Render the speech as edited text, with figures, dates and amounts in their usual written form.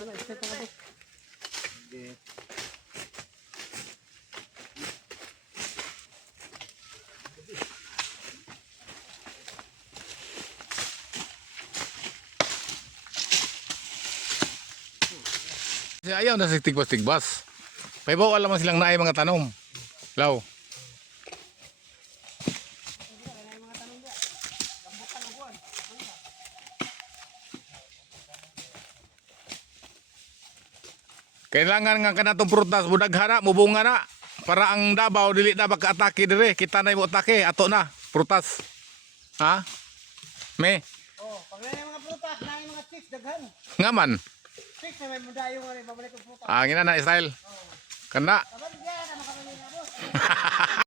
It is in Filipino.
Ayaw na sa tigbas-tigbas. Paibaw alam man silang naay mga tanom. Law. Kailangan nga kanatong prutas budaghana mubunga na para ang Davao dili na maka-atake dire. Kita na mo atake ato na prutas. Ha? Me. Oh, pag na mga prutas, na mga chicks daghan. Ngaman. Chicks na may mudayong nga rin babalik ang prutas. Ah, ngina na style. Kana. Abang diyan na makamali na boss.